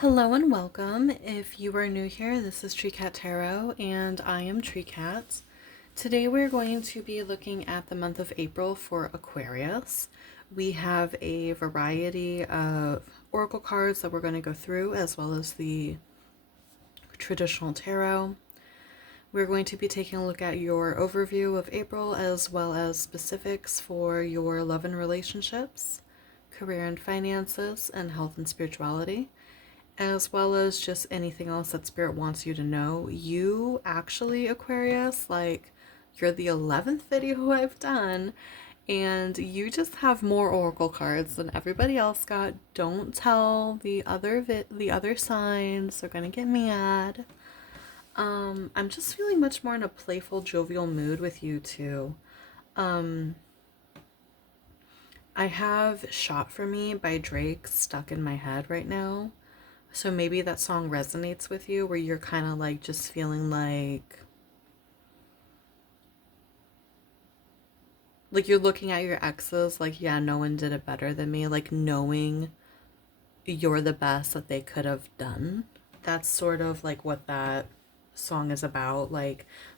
Hello and welcome. If you are new here, this is Tree Cat Tarot and I am Tree Cat. Today we're going to be looking at the month of April for Aquarius. We have a variety of oracle cards that we're going to go through, as well as the traditional tarot. We're going to be taking a look at your overview of April, as well as specifics for your love and relationships, career and finances, and health and spirituality, as well as just anything else that Spirit wants you to know. You actually, Aquarius, you're the 11th video I've done, and you just have more oracle cards than everybody else got. Don't tell the other signs; they're gonna get mad. I'm just feeling much more in a playful, jovial mood with you too. I have "Shot for Me" by Drake stuck in my head right now. So maybe that song resonates with you, where you're kind of like just feeling like you're looking at your exes like, yeah, no one did it better than me, like knowing you're the best that they could have done. That's sort of like what that song is about,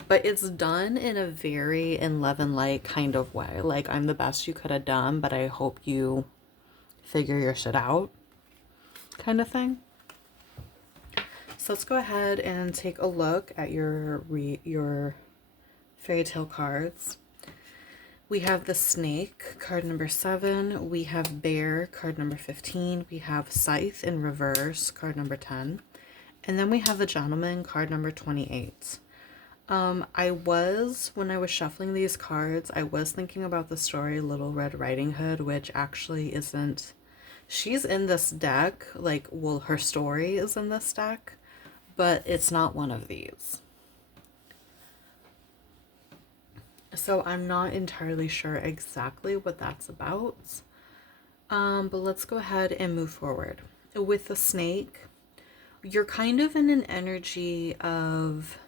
but it's done in a very in love and light kind of way. Like, I'm the best you could have done, but I hope you figure your shit out kind of thing. So let's go ahead and take a look at your fairy tale cards. We have the Snake, card number 7. We have Bear, card number 15. We have Scythe in reverse, card number 10. And then we have the Gentleman, card number 28. When I was shuffling these cards, I was thinking about the story Little Red Riding Hood, which actually isn't. She's in this deck, her story is in this deck, but it's not one of these. So I'm not entirely sure exactly what that's about. But let's go ahead and move forward. With the Snake, you're kind of in an energy of,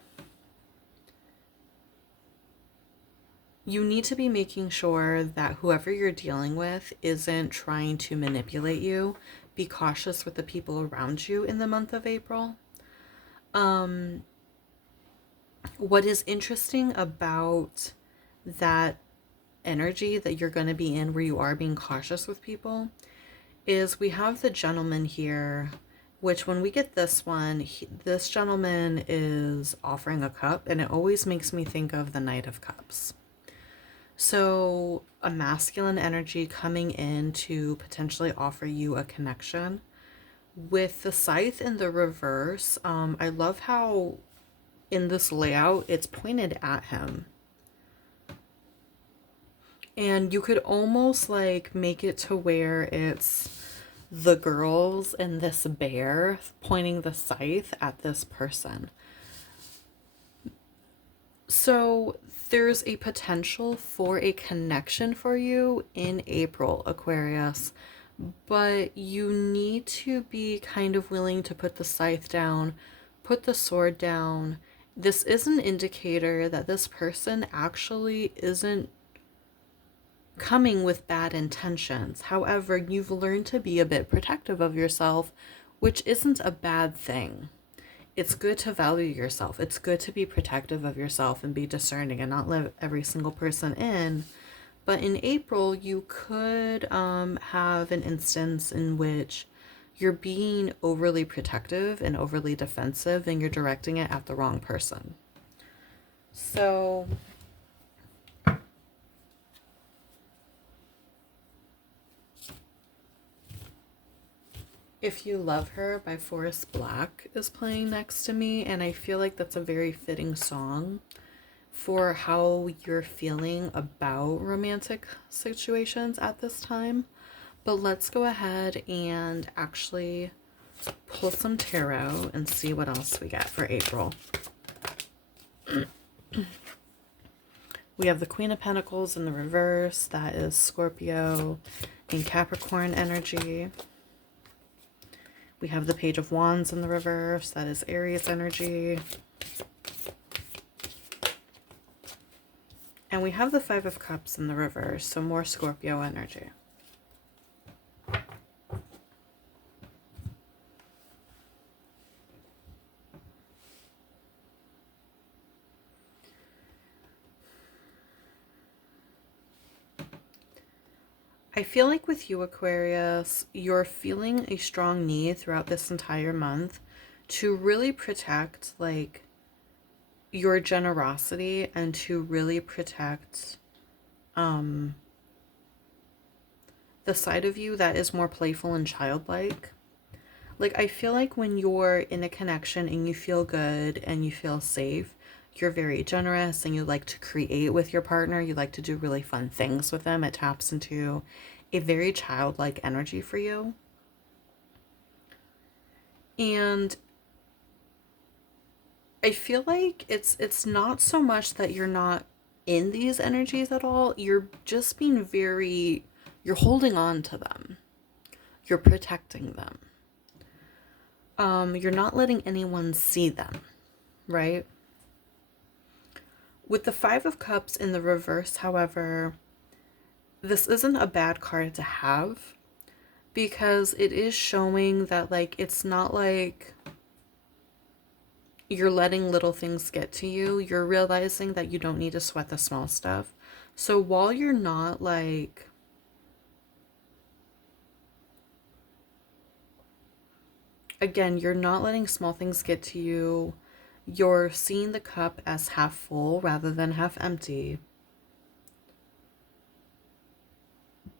you need to be making sure that whoever you're dealing with isn't trying to manipulate you. Be cautious with the people around you in the month of April. What is interesting about that energy that you're going to be in, where you are being cautious with people, is we have the Gentleman here, which when we get this one, this gentleman is offering a cup, and it always makes me think of the Knight of Cups. So a masculine energy coming in to potentially offer you a connection. With the Scythe in the reverse, I love how in this layout it's pointed at him. And you could almost make it to where it's the girls and this bear pointing the scythe at this person. So there's a potential for a connection for you in April, Aquarius, but you need to be kind of willing to put the scythe down, put the sword down. This is an indicator that this person actually isn't coming with bad intentions. However, you've learned to be a bit protective of yourself, which isn't a bad thing. It's good to value yourself. It's good to be protective of yourself and be discerning and not let every single person in. But in April, you could have an instance in which you're being overly protective and overly defensive, and you're directing it at the wrong person. So "If You Love Her" by Forest Black is playing next to me, and I feel like that's a very fitting song for how you're feeling about romantic situations at this time. But let's go ahead and actually pull some tarot and see what else we get for April. We have the Queen of Pentacles in the reverse. That is Scorpio and Capricorn energy. We have the Page of Wands in the reverse. That is Aries energy. And we have the Five of Cups in the reverse, so more Scorpio energy. I feel like with you, Aquarius, you're feeling a strong need throughout this entire month to really protect like your generosity and to really protect the side of you that is more playful and childlike. Like, I feel like when you're in a connection and you feel good and you feel safe, you're very generous and you like to create with your partner. You like to do really fun things with them. It taps into a very childlike energy for you. And I feel like it's not so much that you're not in these energies at all. You're just being very, you're holding on to them. You're protecting them. You're not letting anyone see them, right? With the Five of Cups in the reverse, however, this isn't a bad card to have because it is showing that, like, it's not like you're letting little things get to you. You're realizing that you don't need to sweat the small stuff. So while you're not, like, again, you're not letting small things get to you. You're seeing the cup as half full rather than half empty.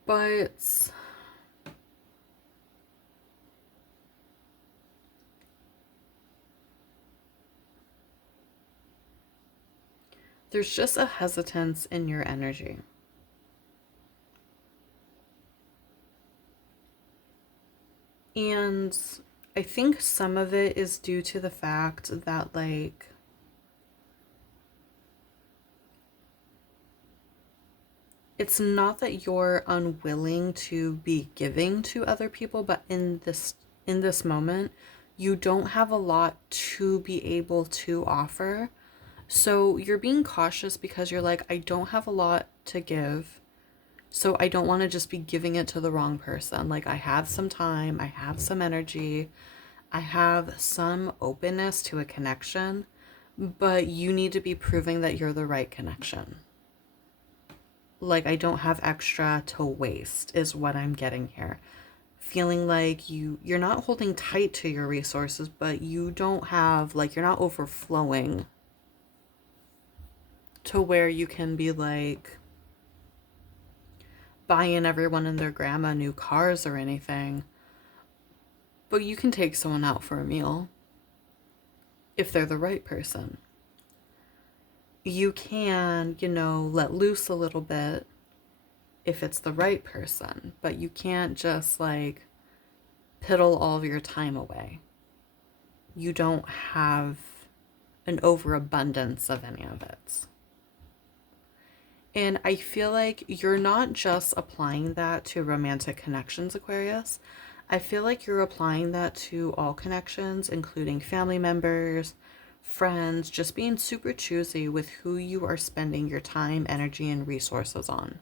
But there's just a hesitance in your energy. And I think some of it is due to the fact that, like, it's not that you're unwilling to be giving to other people, but in this moment, you don't have a lot to be able to offer. So you're being cautious because you're like, I don't have a lot to give. So I don't want to just be giving it to the wrong person. Like, I have some time, I have some energy, I have some openness to a connection, but you need to be proving that you're the right connection. Like, I don't have extra to waste is what I'm getting here. Feeling like you're not holding tight to your resources, but you don't have, like, you're not overflowing to where you can be like buying everyone and their grandma new cars or anything. But you can take someone out for a meal if they're the right person. You can, let loose a little bit if it's the right person, but you can't just like piddle all of your time away. You don't have an overabundance of any of it. And I feel like you're not just applying that to romantic connections, Aquarius. I feel like you're applying that to all connections, including family members, friends, just being super choosy with who you are spending your time, energy, and resources on.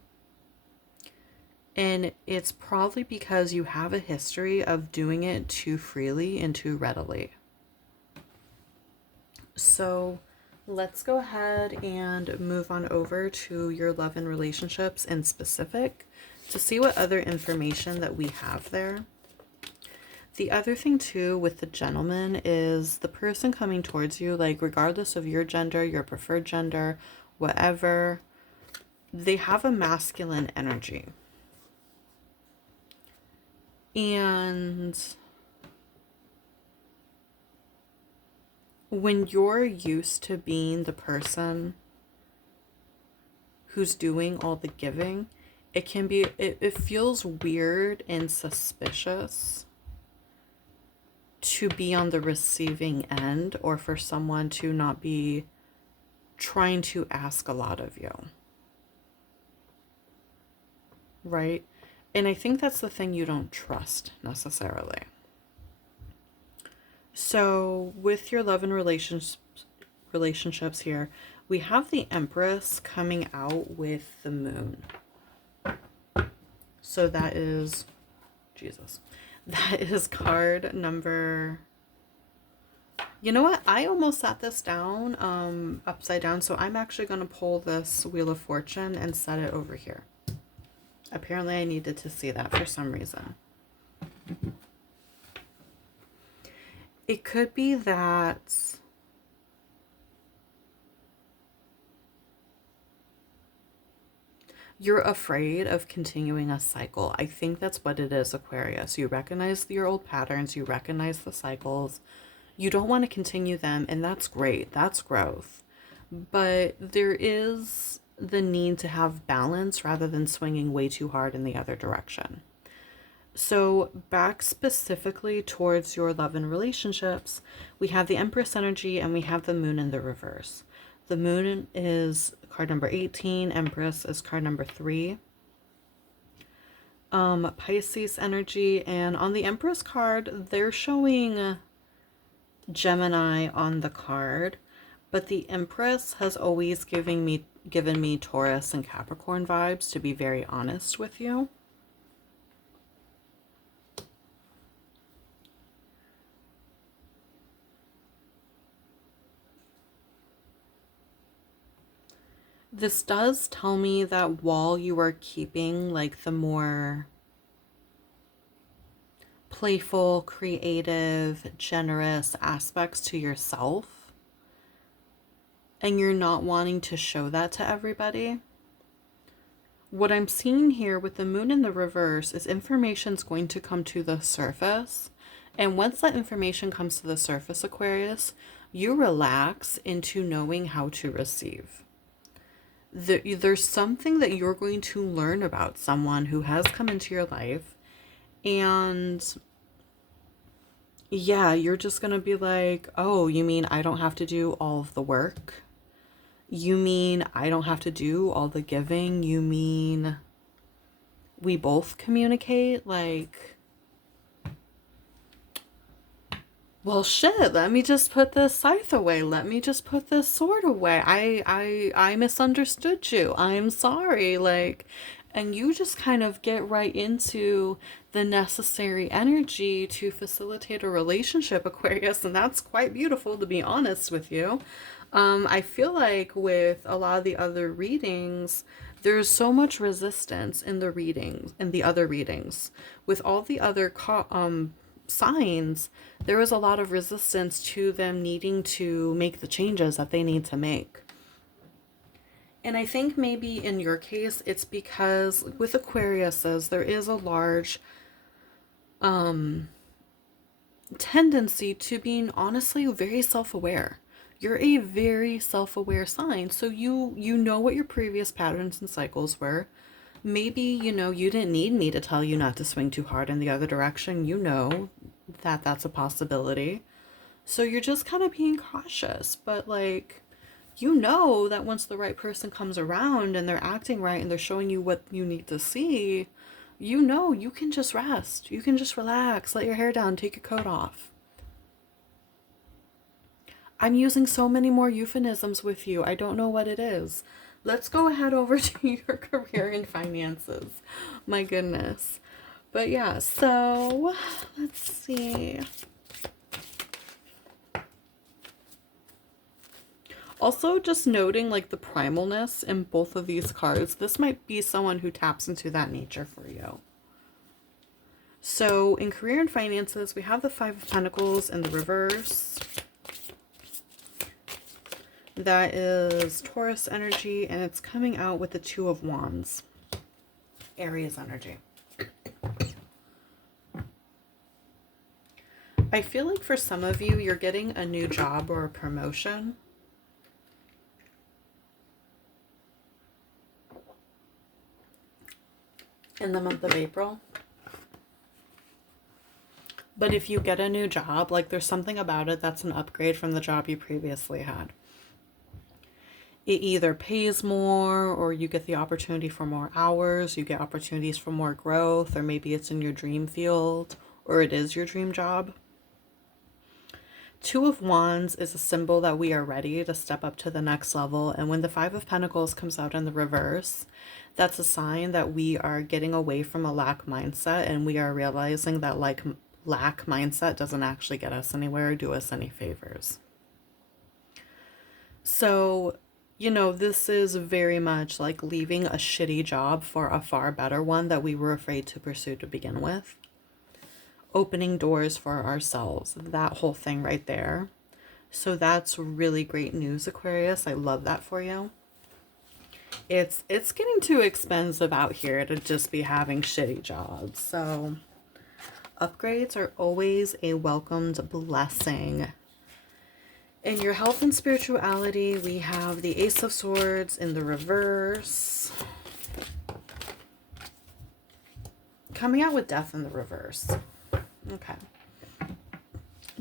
And it's probably because you have a history of doing it too freely and too readily. So let's go ahead and move on over to your love and relationships in specific to see what other information that we have there. The other thing too with the gentleman is the person coming towards you, like regardless of your gender, your preferred gender, whatever, they have a masculine energy. And when you're used to being the person who's doing all the giving, it feels weird and suspicious to be on the receiving end, or for someone to not be trying to ask a lot of you. Right? And I think that's the thing you don't trust necessarily. So with your love and relationships here, we have the Empress coming out with the Moon. So that is, Jesus, that is card number, you know what? I almost sat this down upside down. So I'm actually going to pull this Wheel of Fortune and set it over here. Apparently I needed to see that for some reason. It could be that you're afraid of continuing a cycle. I think that's what it is, Aquarius. You recognize your old patterns, you recognize the cycles. You don't want to continue them, and that's great. That's growth. But there is the need to have balance rather than swinging way too hard in the other direction. So, back specifically towards your love and relationships, we have the Empress energy and we have the moon in the reverse. The moon is card number 18, Empress is card number 3. Pisces energy, and on the Empress card, they're showing Gemini on the card, but the Empress has always given me Taurus and Capricorn vibes, to be very honest with you. This does tell me that while you are keeping like the more playful, creative, generous aspects to yourself, and you're not wanting to show that to everybody, what I'm seeing here with the moon in the reverse is information's going to come to the surface. And once that information comes to the surface, Aquarius, you relax into knowing how to receive. There's something that you're going to learn about someone who has come into your life, and yeah, you're just gonna be like, oh, you mean I don't have to do all of the work? You mean I don't have to do all the giving? You mean we both communicate? Like, well, shit, let me just put this scythe away. Let me just put this sword away. I misunderstood you. I'm sorry. Like, and you just kind of get right into the necessary energy to facilitate a relationship, Aquarius, and that's quite beautiful, to be honest with you. I feel like with a lot of the other readings, there's so much resistance in the readings, in the other readings. With all the other signs, there was a lot of resistance to them needing to make the changes that they need to make. And I think maybe in your case, it's because with Aquariuses, there is a large tendency to being honestly very self-aware. You're a very self-aware sign, so you know what your previous patterns and cycles were. Maybe, you know, you didn't need me to tell you not to swing too hard in the other direction. You know that that's a possibility. So you're just kind of being cautious, but like, you know that once the right person comes around and they're acting right and they're showing you what you need to see, you know you can just rest. You can just relax, let your hair down, take your coat off. I'm using so many more euphemisms with you. I don't know what it is. Let's go ahead over to your career and finances. My goodness. But yeah, so let's see. Also, just noting like the primalness in both of these cards. This might be someone who taps into that nature for you. So in career and finances, we have the Five of Pentacles in the reverse. That is Taurus energy, and it's coming out with the Two of Wands. Aries energy. I feel like for some of you, you're getting a new job or a promotion. In the month of April. But if you get a new job, like there's something about it that's an upgrade from the job you previously had. It either pays more, or you get the opportunity for more hours, you get opportunities for more growth, or maybe it's in your dream field, or it is your dream job. Two of Wands is a symbol that we are ready to step up to the next level. And when the Five of Pentacles comes out in the reverse, that's a sign that we are getting away from a lack mindset, and we are realizing that like lack mindset doesn't actually get us anywhere or do us any favors. So you know, this is very much like leaving a shitty job for a far better one that we were afraid to pursue to begin with. Opening doors for ourselves, that whole thing right there. So that's really great news, Aquarius. I love that for you. It's getting too expensive out here to just be having shitty jobs. So upgrades are always a welcomed blessing. In your health and spirituality, we have the Ace of Swords in the reverse. Coming out with Death in the reverse. Okay.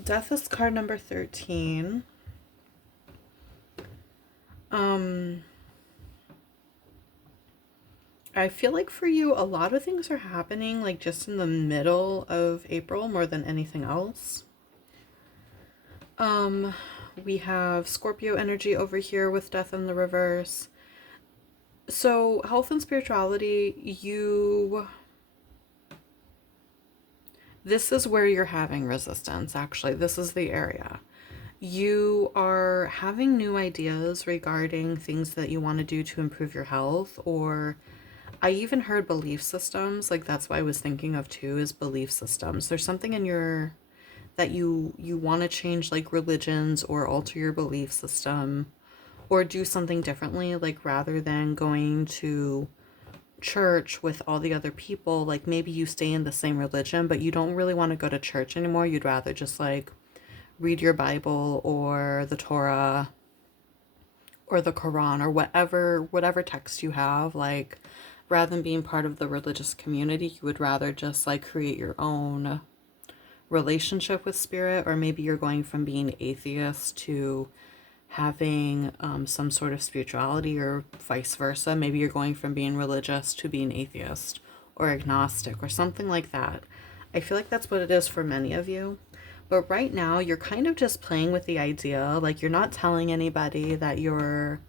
Death is card number 13. I feel like for you, a lot of things are happening like just in the middle of April more than anything else. We have Scorpio energy over here with Death in the reverse. So health and spirituality, this is where you're having resistance, actually. This is the area. You are having new ideas regarding things that you want to do to improve your health, or I even heard belief systems. Like that's what I was thinking of too, is belief systems. There's something in your that you want to change, like religions, or alter your belief system, or do something differently, like rather than going to church with all the other people, like maybe you stay in the same religion but you don't really want to go to church anymore. You'd rather just like read your Bible or the Torah or the Quran or whatever text you have. Like rather than being part of the religious community, you would rather just like create your own relationship with spirit. Or maybe you're going from being atheist to having some sort of spirituality, or vice versa. Maybe you're going from being religious to being atheist or agnostic or something like that. I feel like that's what it is for many of you. But right now you're kind of just playing with the idea, like you're not telling anybody that you're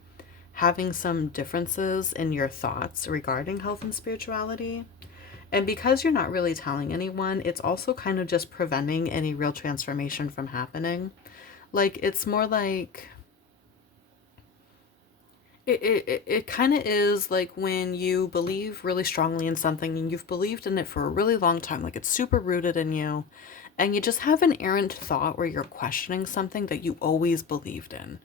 having some differences in your thoughts regarding health and spirituality. And because you're not really telling anyone, it's also kind of just preventing any real transformation from happening. Like it's more like it kind of is like when you believe really strongly in something and you've believed in it for a really long time, like it's super rooted in you, and you just have an errant thought where you're questioning something that you always believed in.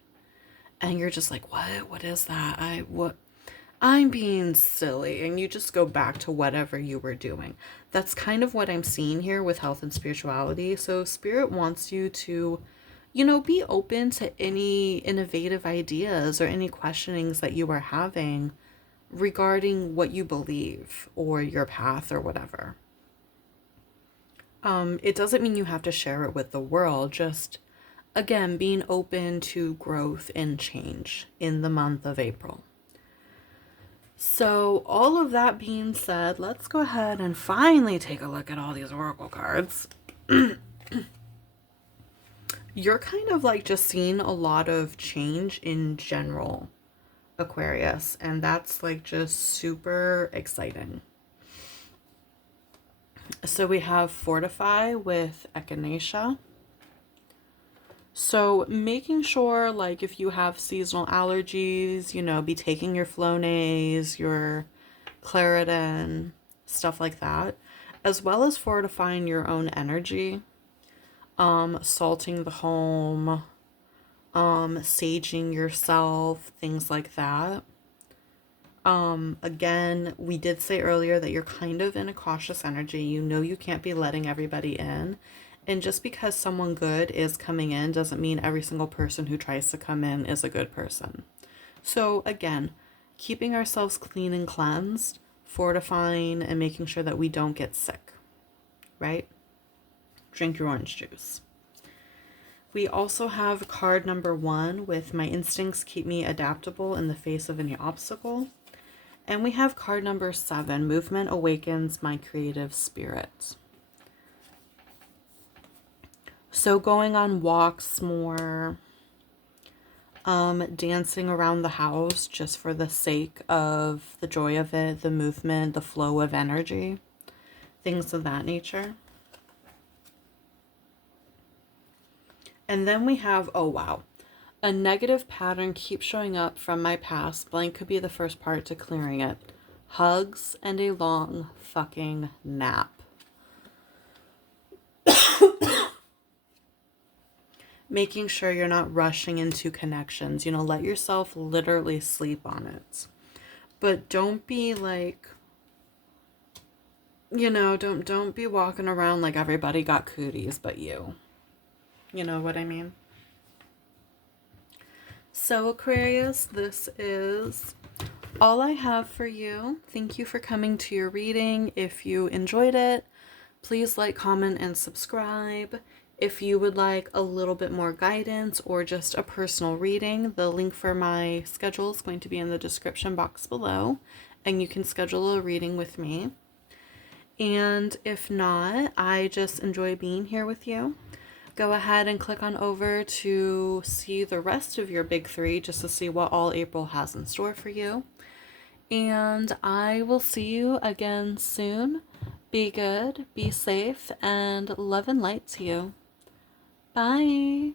And you're just like, what is that? I'm being silly. And you just go back to whatever you were doing. That's kind of what I'm seeing here with health and spirituality. So spirit wants you to, be open to any innovative ideas or any questionings that you are having regarding what you believe or your path or whatever. It doesn't mean you have to share it with the world. Just, again, being open to growth and change in the month of April. So all of that being said, let's go ahead and finally take a look at all these oracle cards. You're kind of like just seeing a lot of change in general, Aquarius, and that's like just super exciting. So we have Fortify with Echinacea. So making sure, like, if you have seasonal allergies, be taking your Flonase, your Claritin, stuff like that, as well as fortifying your own energy, salting the home, saging yourself, things like that. Again, we did say earlier that you're kind of in a cautious energy. You can't be letting everybody in. And just because someone good is coming in doesn't mean every single person who tries to come in is a good person. So again, keeping ourselves clean and cleansed, fortifying, and making sure that we don't get sick, right? Drink your orange juice. We also have card number 1 with my instincts keep me adaptable in the face of any obstacle. And we have card number 7, movement awakens my creative spirit. So going on walks more, dancing around the house just for the sake of the joy of it, the movement, the flow of energy, things of that nature. And then we have, oh wow, A negative pattern keeps showing up from my past. Blank could be the first part to clearing it. Hugs and a long fucking nap. Making sure you're not rushing into connections. You know, let yourself literally sleep on it. But don't be like, you know, don't be walking around like everybody got cooties but you. You know what I mean? So Aquarius, this is all I have for you. Thank you for coming to your reading. If you enjoyed it, please like, comment, and subscribe. If you would like a little bit more guidance or just a personal reading, the link for my schedule is going to be in the description box below, and you can schedule a reading with me. And if not, I just enjoy being here with you. Go ahead and click on over to see the rest of your big three, just to see what all April has in store for you. And I will see you again soon. Be good, be safe, and love and light to you. Bye.